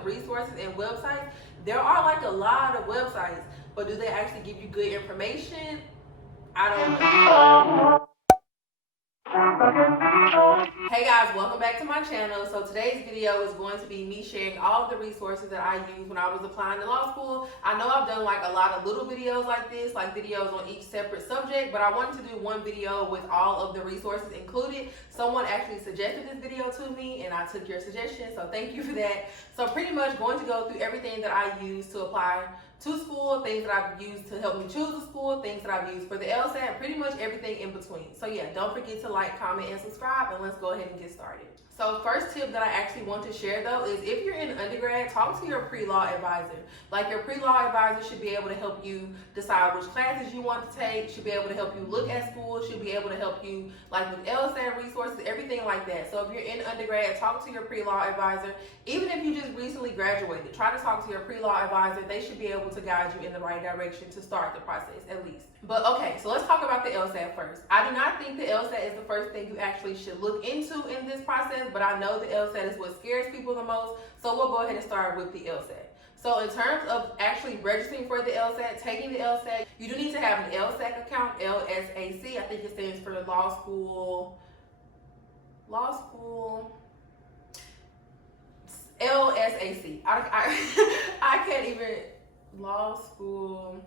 of resources and websites, there are like a lot of websites, but do they actually give you good information? I don't know. Hey guys, welcome back to my channel. So today's video is going to be me sharing all of the resources that I used when I was applying to law school. I know I've done like a lot of little videos like this, like videos on each separate subject, but I wanted to do one video with all of the resources included. Someone actually suggested this video to me and I took your suggestion, so thank you for that. So pretty much going to go through everything that I used to apply to school, things that I've used to help me choose a school, things that I've used for the LSAT, pretty much everything in between. So yeah, don't forget to like, comment, and subscribe, and let's go ahead and get started. So first tip that I actually want to share though is if you're in undergrad, talk to your pre-law advisor. Like your pre-law advisor should be able to help you decide which classes you want to take, should be able to help you look at schools, should be able to help you like with LSAT resources, everything like that. So if you're in undergrad, talk to your pre-law advisor. Even if you just recently graduated, try to talk to your pre-law advisor. They should be able to guide you in the right direction to start the process at least. But okay, so let's talk about the LSAT first. I do not think the LSAT is the first thing you actually should look into in this process, but I know the LSAT is what scares people the most, so we'll go ahead and start with the LSAT. So in terms of actually registering for the LSAT, taking the LSAT, you do need to have an LSAT account, LSAC. I think it stands for law school, LSAC. I can't even, law school.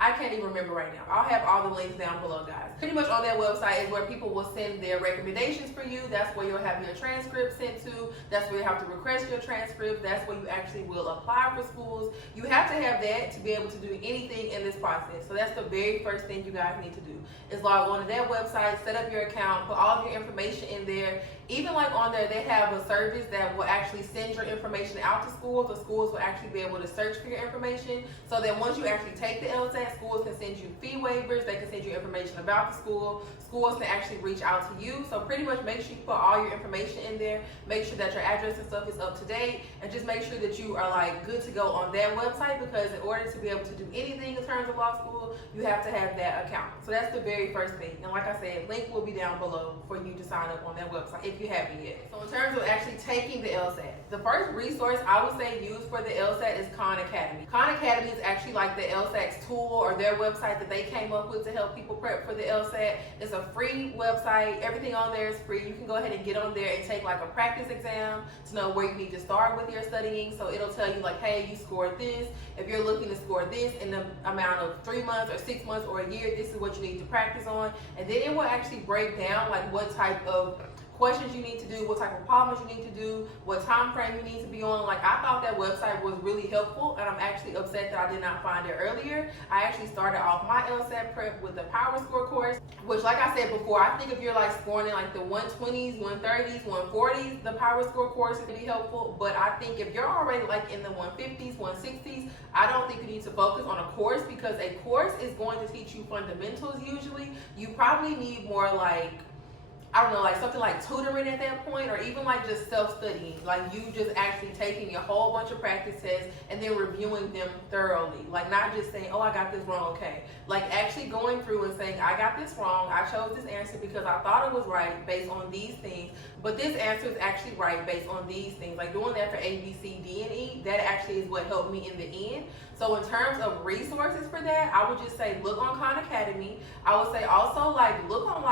I can't even remember right now. I'll have all the links down below, guys. Pretty much on that website is where people will send their recommendations for you. That's where you'll have your transcript sent to. That's where you have to request your transcript. That's where you actually will apply for schools. You have to have that to be able to do anything in this process. So that's the very first thing you guys need to do is log on to that website, set up your account, put all of your information in there. Even like on there, they have a service that will actually send your information out to schools. The schools will actually be able to search for your information. So that once you actually take the LSAT, schools can send you fee waivers. They can send you information about the school. Schools can actually reach out to you. So pretty much make sure you put all your information in there. Make sure that your address and stuff is up to date. And just make sure that you are like good to go on that website, because in order to be able to do anything in terms of law school, you have to have that account. So that's the very first thing. And like I said, link will be down below for you to sign up on that website if you haven't yet. So in terms of actually taking the LSAT, the first resource I would say use for the LSAT is Khan Academy. Khan Academy is actually like the LSAT's tool or their website that they came up with to help people prep for the LSAT. It's a free website. Everything on there is free. You can go ahead and get on there and take like a practice exam to know where you need to start with your studying. So it'll tell you like, hey, you scored this. If you're looking to score this in the amount of 3 months or 6 months or a year, this is what you need to practice on. And then it will actually break down like what type of questions you need to do, what type of problems you need to do, what time frame you need to be on. Like I thought that website was really helpful, and I'm actually upset that I did not find it earlier. I actually started off my LSAT prep with the Power Score course, which like I said before, I think if you're like scoring in like the 120s, 130s, 140s, the Power Score course is really helpful. But I think if you're already like in the 150s, 160s, I don't think you need to focus on a course, because a course is going to teach you fundamentals usually. You probably need more like, I don't know, like something like tutoring at that point, or even like just self-studying, like you just actually taking a whole bunch of practice tests and then reviewing them thoroughly. Like not just saying, oh, I got this wrong, okay. Like actually going through and saying, I got this wrong, I chose this answer because I thought it was right based on these things, but this answer is actually right based on these things. Like doing that for A, B, C, D, and E, that actually is what helped me in the end. So in terms of resources for that, I would just say look on Khan Academy. I would say also like look on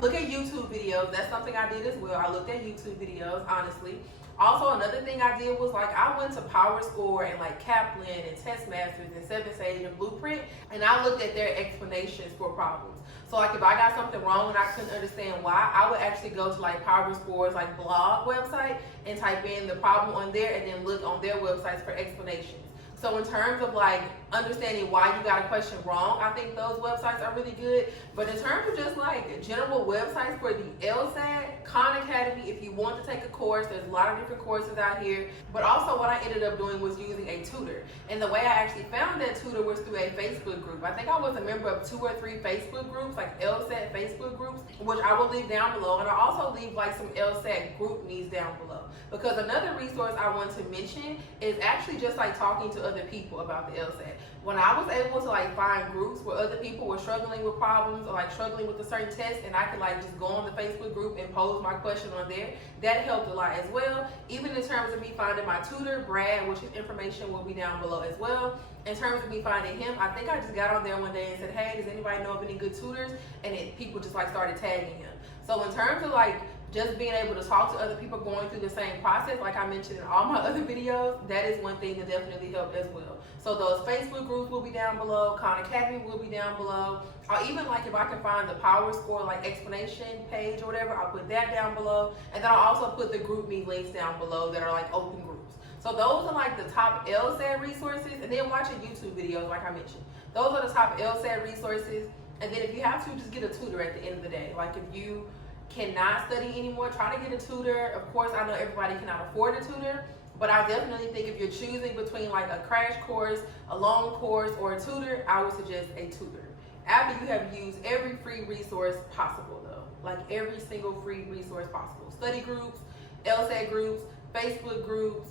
look at YouTube videos. That's something I did as well. I looked at YouTube videos, honestly. Also, another thing I did was like I went to Power Score and like Kaplan and Test Masters and 7 Sage and Blueprint, and I looked at their explanations for problems. So like if I got something wrong and I couldn't understand why, I would actually go to like Power Score's like blog website and type in the problem on there and then look on their websites for explanations. So in terms of like understanding why you got a question wrong, I think those websites are really good. But in terms of just like general websites for the LSAT, Khan Academy, if you want to take a course, there's a lot of different courses out here. But also what I ended up doing was using a tutor. And the way I actually found that tutor was through a Facebook group. I think I was a member of 2 or 3 Facebook groups, like LSAT Facebook groups, which I will leave down below. And I'll also leave like some LSAT group needs down below. Because another resource I want to mention is actually just like talking to other people about the LSAT. When I was able to like find groups where other people were struggling with problems or like struggling with a certain test, and I could like just go on the Facebook group and pose my question on there, that helped a lot as well. Even in terms of me finding my tutor, Brad, which his information will be down below as well. In terms of me finding him, I think I just got on there one day and said, hey, does anybody know of any good tutors? And people just like started tagging him. So in terms of like just being able to talk to other people going through the same process, like I mentioned in all my other videos, that is one thing that definitely helped as well. So those Facebook groups will be down below, Khan Academy will be down below. Or even like if I can find the Power Score like explanation page or whatever, I'll put that down below. And then I'll also put the group me links down below that are like open groups. So those are like the top LSAT resources, and then watching YouTube videos like I mentioned. Those are the top LSAT resources. And then if you have to, just get a tutor at the end of the day. Like if you cannot study anymore, try to get a tutor. Of course, I know everybody cannot afford a tutor, but I definitely think if you're choosing between like a crash course, a long course, or a tutor, I would suggest a tutor. After you have used every free resource possible though, like every single free resource possible. Study groups, LSAT groups, Facebook groups,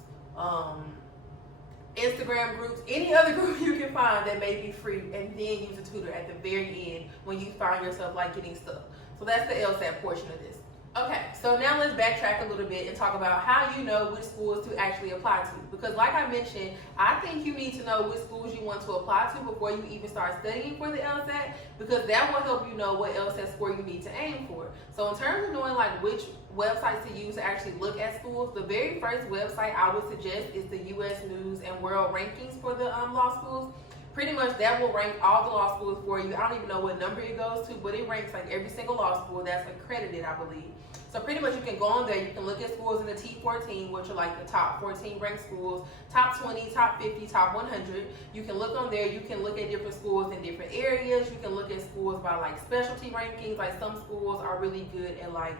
Instagram groups, any other group you can find that may be free, and then use a tutor at the very end when you find yourself like getting stuck. So that's the LSAT portion of this. Okay, so now let's backtrack a little bit and talk about how you know which schools to actually apply to. Because like I mentioned, I think you need to know which schools you want to apply to before you even start studying for the LSAT, because that will help you know what LSAT score you need to aim for. So in terms of knowing like which websites to use to actually look at schools, the very first website I would suggest is the U.S. News and World Rankings for the law schools. Pretty much that will rank all the law schools for you. I don't even know what number it goes to, but it ranks like every single law school that's accredited, I believe. So pretty much you can go on there, you can look at schools in the T14, which are like the top 14 ranked schools, top 20, top 50, top 100. You can look on there, you can look at different schools in different areas. You can look at schools by like specialty rankings, like some schools are really good at like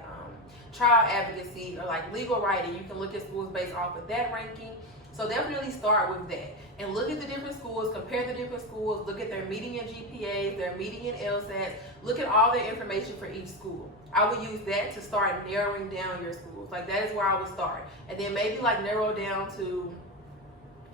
trial advocacy or like legal writing. You can look at schools based off of that ranking. So definitely start with that and look at the different schools, compare the different schools, look at their median GPAs, their median LSATs, look at all the information for each school. I would use that to start narrowing down your schools. Like that is where I would start. And then maybe like narrow down to,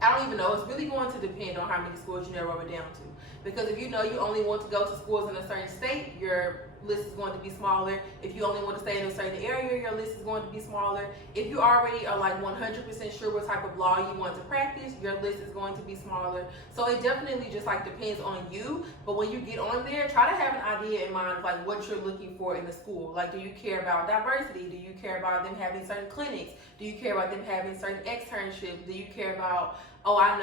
I don't even know, it's really going to depend on how many schools you narrow it down to. Because if you know you only want to go to schools in a certain state, your list is going to be smaller. If you only want to stay in a certain area, your list is going to be smaller. If you already are like 100% sure what type of law you want to practice, your list is going to be smaller. So it definitely just like depends on you. But when you get on there, try to have an idea in mind of like what you're looking for in the school. Like, do you care about diversity? Do you care about them having certain clinics? Do you care about them having certain externships? Do you care about, oh, I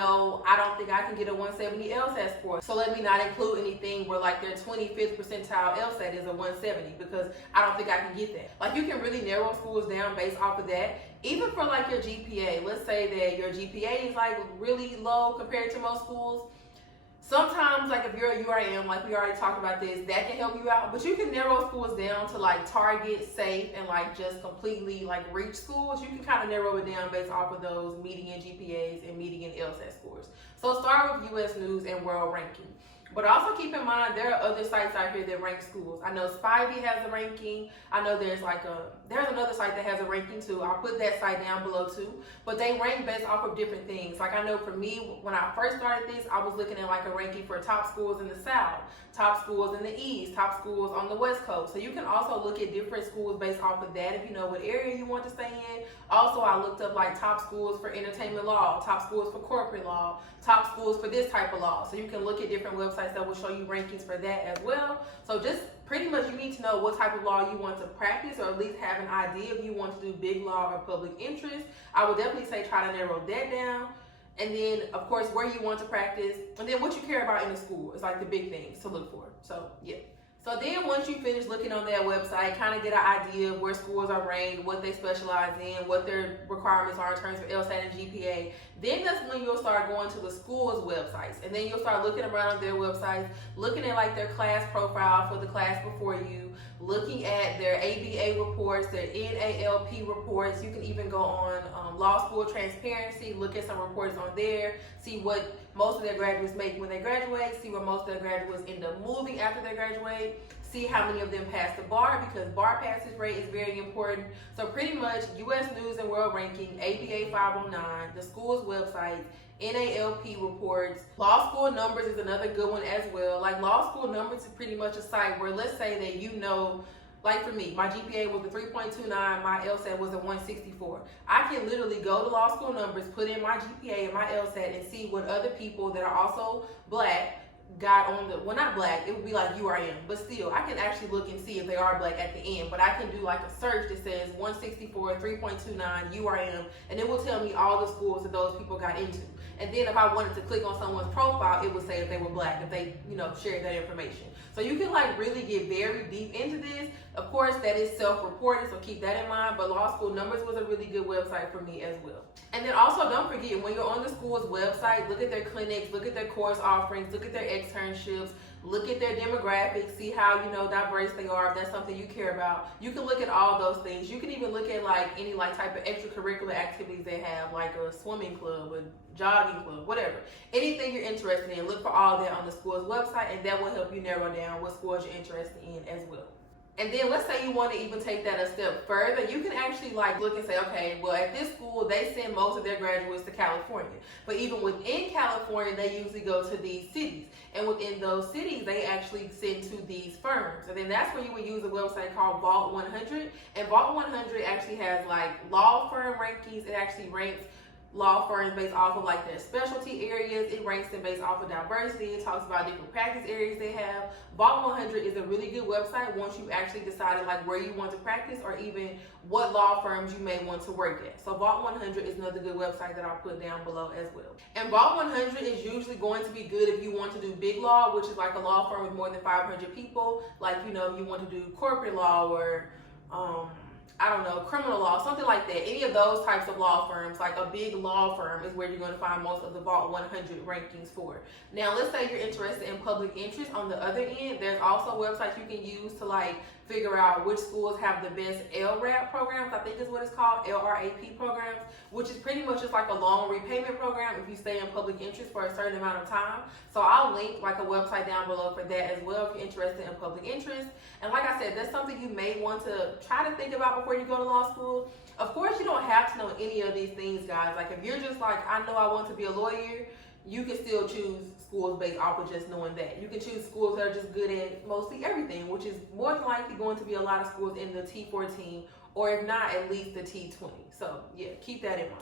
don't think I can get a 170 LSAT score, so let me not include anything where like their 25th percentile LSAT is a 170 because I don't think I can get that. Like you can really narrow schools down based off of that. Even for like your GPA, let's say that your GPA is like really low compared to most schools. Sometimes, like if you're a URM, like we already talked about this, that can help you out. But you can narrow schools down to like target, safe, and like just completely like reach schools. You can kind of narrow it down based off of those median GPAs and median LSAT scores. So start with US News and World Ranking. But also keep in mind, there are other sites out here that rank schools. I know Spivey has a ranking. I know there's another site that has a ranking too. I'll put that site down below too. But they rank based off of different things. Like I know for me, when I first started this, I was looking at like a ranking for top schools in the South, top schools in the East, top schools on the West Coast. So you can also look at different schools based off of that if you know what area you want to stay in. Also, I looked up like top schools for entertainment law, top schools for corporate law, top schools for this type of law. So you can look at different websites that will show you rankings for that as well. So just pretty much you need to know what type of law you want to practice, or at least have an idea if you want to do big law or public interest. I would definitely say try to narrow that down. And then, of course, where you want to practice, and then what you care about in the school is like the big things to look for. So, yeah. So then once you finish looking on that website, kind of get an idea of where schools are ranked, what they specialize in, what their requirements are in terms of LSAT and GPA, then that's when you'll start going to the school's websites. And then you'll start looking around on their websites, looking at like their class profile for the class before you, looking at their ABA reports, their NALP reports. You can even go on Law School Transparency, look at some reports on there, see what most of their graduates make when they graduate, see where most of their graduates end up moving after they graduate, see how many of them pass the bar, because bar passage rate is very important. So pretty much U.S. News and World Ranking, ABA 509, the school's website, NALP reports. Law School Numbers is another good one as well. Like, Law School Numbers is pretty much a site where, let's say that you know, like for me, my GPA was a 3.29, my LSAT was a 164. I can literally go to Law School Numbers, put in my GPA and my LSAT, and see what other people that are also black got on the, well, not black, it would be like URM, but still, I can actually look and see if they are black at the end. But I can do like a search that says 164, 3.29, URM, and it will tell me all the schools that those people got into. And then if I wanted to click on someone's profile, it would say if they were black, if they, you know, shared that information. So you can like really get very deep into this. Of course, that is self-reported, so keep that in mind. But Law School Numbers was a really good website for me as well. And then also, don't forget, when you're on the school's website, look at their clinics, look at their course offerings, look at their externships, look at their demographics, see how, you know, diverse they are, if that's something you care about. You can look at all those things. You can even look at like any like type of extracurricular activities they have, like a swimming club, a jogging club, whatever. Anything you're interested in, look for all that on the school's website, and that will help you narrow down what schools you're interested in as well. And then let's say you want to even take that a step further, you can actually like look and say, okay, well, at this school, they send most of their graduates to California. But even within California, they usually go to these cities. And within those cities, they actually send to these firms. And then that's where you would use a website called Vault 100. And Vault 100 actually has like law firm rankings. It actually ranks law firms based off of like their specialty areas. It ranks them based off of diversity. It talks about different practice areas they have. Vault 100 is a really good website once you actually decided like where you want to practice or even what law firms you may want to work at. So Vault 100 is another good website that I'll put down below as well. And Vault 100 is usually going to be good if you want to do big law, which is like a law firm with more than 500 people. Like, you know, you want to do corporate law or I don't know, criminal law, something like that. Any of those types of law firms, like a big law firm, is where you're going to find most of the Vault 100 rankings for. Now, let's say you're interested in public interest. On the other end, there's also websites you can use to like figure out which schools have the best LRAP programs, I think is what it's called, LRAP programs, which is pretty much just like a loan repayment program if you stay in public interest for a certain amount of time. So I'll link like a website down below for that as well if you're interested in public interest. And like I said, that's something you may want to try to think about before you go to law school. Of course, you don't have to know any of these things, guys. Like if you're just like, I know I want to be a lawyer, you can still choose schools based off of just knowing that. You can choose schools that are just good at mostly everything, which is more than likely going to be a lot of schools in the T14, or if not, at least the T20. So yeah, keep that in mind.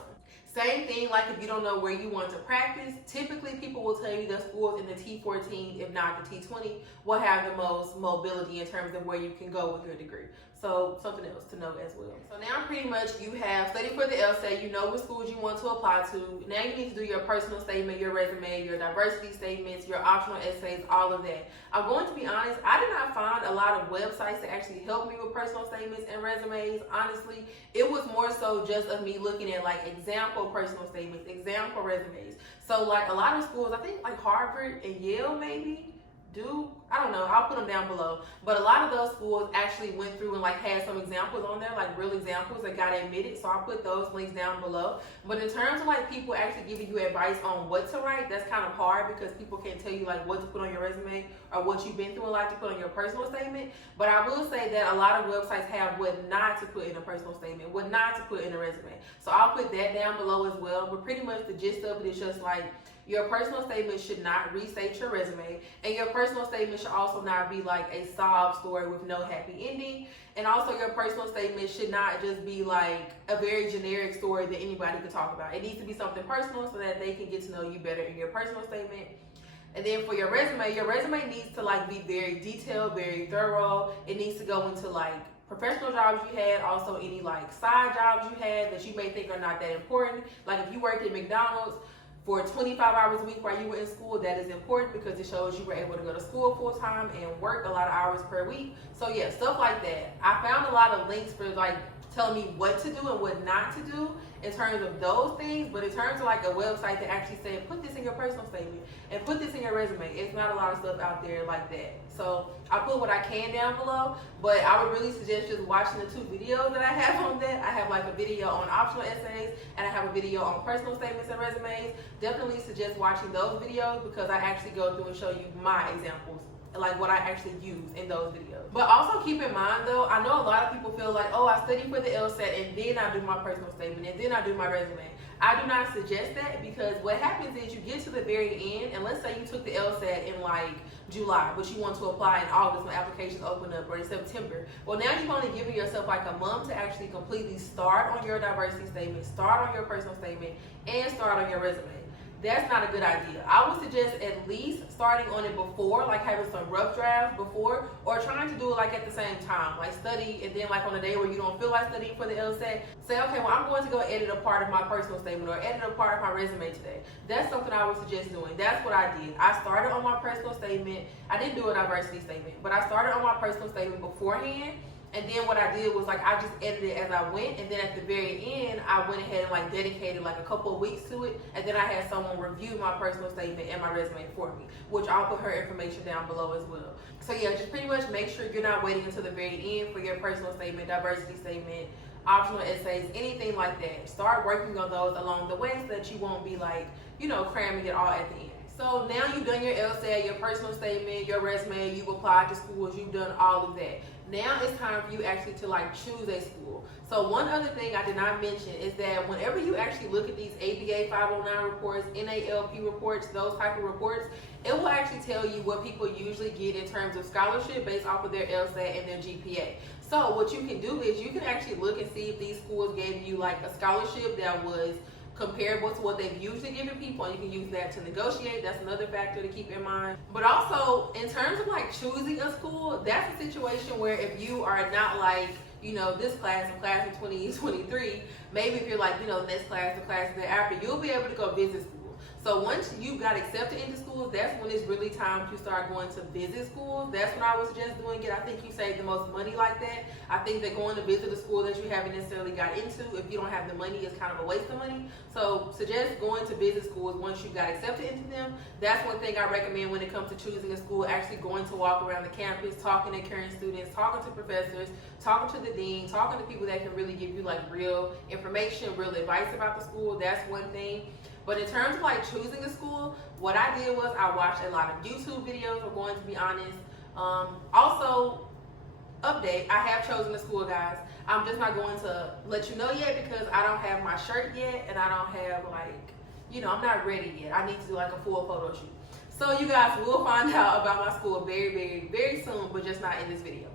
Same thing, like if you don't know where you want to practice, typically people will tell you the schools in the T14, if not the T20, will have the most mobility in terms of where you can go with your degree. So something else to know as well. So now pretty much you have studied for the LSAT, you know what schools you want to apply to. Now you need to do your personal statement, your resume, your diversity statements, your optional essays, all of that. I'm going to be honest, I did not find a lot of websites that actually help me with personal statements and resumes. Honestly, it was more so just of me looking at like example personal statements, example resumes. So like a lot of schools, I think like Harvard and Yale maybe do, I don't know, I'll put them down below. But a lot of those schools actually went through and like had some examples on there, like real examples that got admitted. So I'll put those links down below. But in terms of like people actually giving you advice on what to write, that's kind of hard because people can't tell you like what to put on your resume or what you've been through in life to put on your personal statement. But I will say that a lot of websites have what not to put in a personal statement, what not to put in a resume. So I'll put that down below as well. But pretty much the gist of it is just like, your personal statement should not restate your resume, and your personal statement should also not be like a sob story with no happy ending. And also your personal statement should not just be like a very generic story that anybody could talk about. It needs to be something personal so that they can get to know you better in your personal statement. And then for your resume needs to like be very detailed, very thorough. It needs to go into like professional jobs you had, also any like side jobs you had that you may think are not that important. Like if you worked at McDonald's for 25 hours a week while you were in school, that is important because it shows you were able to go to school full time and work a lot of hours per week. So yeah, stuff like that. I found a lot of links for like telling me what to do and what not to do in terms of those things, but in terms of like a website that actually said, put this in your personal statement and put this in your resume, it's not a lot of stuff out there like that. So I put what I can down below, but I would really suggest just watching the 2 videos that I have on that. I have like a video on optional essays and I have a video on personal statements and resumes. Definitely suggest watching those videos because I actually go through and show you my examples like what I actually use in those videos. But also keep in mind though, I know a lot of people feel like, oh, I study for the LSAT and then I do my personal statement and then I do my resume. I do not suggest that, because what happens is you get to the very end, and let's say you took the LSAT in like July, but you want to apply in August when applications open up, or in September. Well, now you've only given yourself like a month to actually completely start on your diversity statement, start on your personal statement, and start on your resume. That's not a good idea. I would suggest at least starting on it before, like having some rough drafts before, or trying to do it like at the same time, like study, and then like on a day where you don't feel like studying for the LSAT, say, okay, well, I'm going to go edit a part of my personal statement or edit a part of my resume today. That's something I would suggest doing. That's what I did. I started on my personal statement. I didn't do a diversity statement, but I started on my personal statement beforehand. And then what I did was like I just edited as I went, and then at the very end I went ahead and like dedicated like a couple of weeks to it, and then I had someone review my personal statement and my resume for me, which I'll put her information down below as well. So yeah, just pretty much make sure you're not waiting until the very end for your personal statement, diversity statement, optional essays, anything like that. Start working on those along the way so that you won't be like, you know, cramming it all at the end. So now you've done your LSAT, your personal statement, your resume, you've applied to schools, you've done all of that. Now it's time for you actually to like choose a school. So one other thing I did not mention is that whenever you actually look at these ABA 509 reports, NALP reports, those type of reports, it will actually tell you what people usually get in terms of scholarship based off of their LSAT and their GPA. So what you can do is you can actually look and see if these schools gave you like a scholarship that was comparable to what they've usually given people, and you can use that to negotiate. That's another factor to keep in mind. But also in terms of like choosing a school, that's a situation where if you are not like, you know, this class and class of 2023, maybe if you're like, you know, next class, the class thereafter, you'll be able to go visit school. So once you got accepted into schools, that's when it's really time to start going to visit schools. That's when I would suggest doing it. I think you save the most money like that. I think that going to visit a school that you haven't necessarily got into, if you don't have the money, is kind of a waste of money. So suggest going to visit schools once you got accepted into them. That's one thing I recommend when it comes to choosing a school, actually going to walk around the campus, talking to current students, talking to professors, talking to the dean, talking to people that can really give you like real information, real advice about the school. That's one thing. But in terms of like choosing a school, what I did was I watched a lot of YouTube videos, I'm going to be honest. Also, update, I have chosen a school, guys. I'm just not going to let you know yet because I don't have my shirt yet, and I don't have like, you know, I'm not ready yet. I need to do like a full photo shoot. So you guys will find out about my school very, very, very soon, but just not in this video.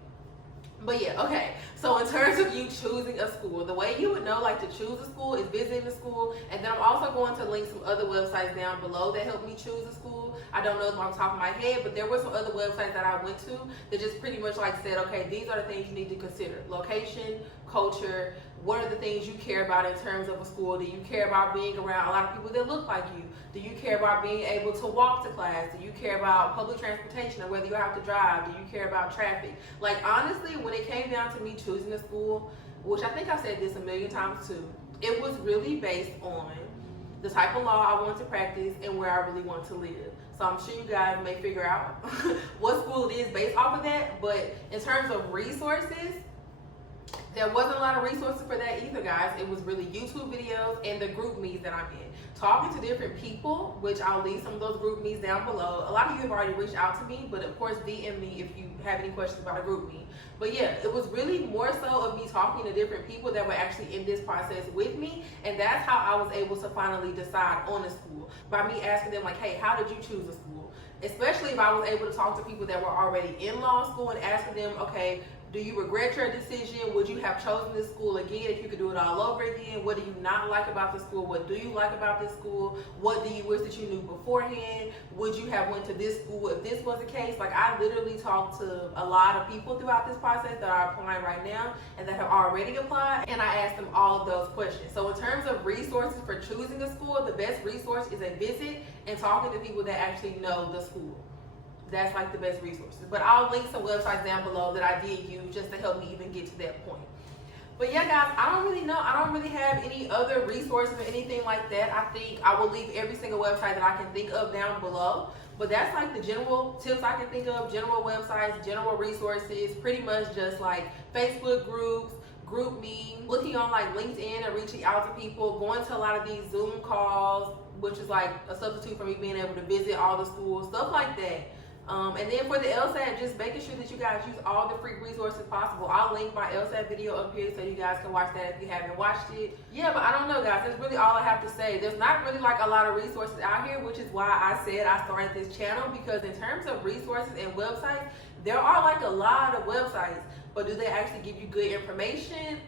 But yeah, okay. So in terms of you choosing a school, the way you would know like to choose a school is visiting the school, and then I'm also going to link some other websites down below that help me choose a school. I don't know them off the top of my head, but there were some other websites that I went to that just pretty much like said, okay, these are the things you need to consider: location, culture, what are the things you care about in terms of a school? Do you care about being around a lot of people that look like you? Do you care about being able to walk to class? Do you care about public transportation or whether you have to drive? Do you care about traffic? Like honestly, when it came down to me choosing a school, which I think I said this a million times too, it was really based on the type of law I want to practice and where I really want to live. So I'm sure you guys may figure out what school it is based off of that. But in terms of resources, there wasn't a lot of resources for that either, guys. It was really YouTube videos and the group meets that I'm in. Talking to different people, which I'll leave some of those group meets down below. A lot of you have already reached out to me, but of course DM me if you have any questions about a group meet. But yeah, it was really more so of me talking to different people that were actually in this process with me, and that's how I was able to finally decide on a school. By me asking them like, hey, how did you choose a school? Especially if I was able to talk to people that were already in law school and asking them, okay, do you regret your decision? Would you have chosen this school again if you could do it all over again? What do you not like about the school? What do you like about this school? What do you wish that you knew beforehand? Would you have went to this school if this was the case? Like I literally talked to a lot of people throughout this process that are applying right now and that have already applied, and I asked them all of those questions. So in terms of resources for choosing a school, the best resource is a visit and talking to people that actually know the school. That's like the best resources. But I'll link some websites down below that I did use just to help me even get to that point. But yeah, guys, I don't really know. I don't really have any other resources or anything like that. I think I will leave every single website that I can think of down below. But that's like the general tips I can think of, general websites, general resources, pretty much just like Facebook groups, group me, looking on like LinkedIn and reaching out to people, going to a lot of these Zoom calls, which is like a substitute for me being able to visit all the schools, stuff like that. And then for the LSAT, just making sure that you guys use all the free resources possible. I'll link my LSAT video up here so you guys can watch that if you haven't watched it. Yeah, but I don't know, guys. That's really all I have to say. There's not really like a lot of resources out here, which is why I said I started this channel, because in terms of resources and websites, there are like a lot of websites, but do they actually give you good information?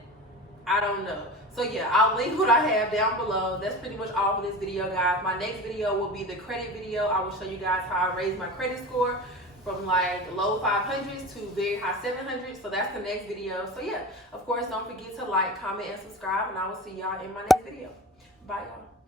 I don't know. So yeah, I'll link what I have down below. That's pretty much all for this video, guys. My next video will be the credit video. I will show you guys how I raised my credit score from like low 500s to very high 700s. So that's the next video. So yeah, of course, don't forget to like, comment, and subscribe, and I will see y'all in my next video. Bye, y'all.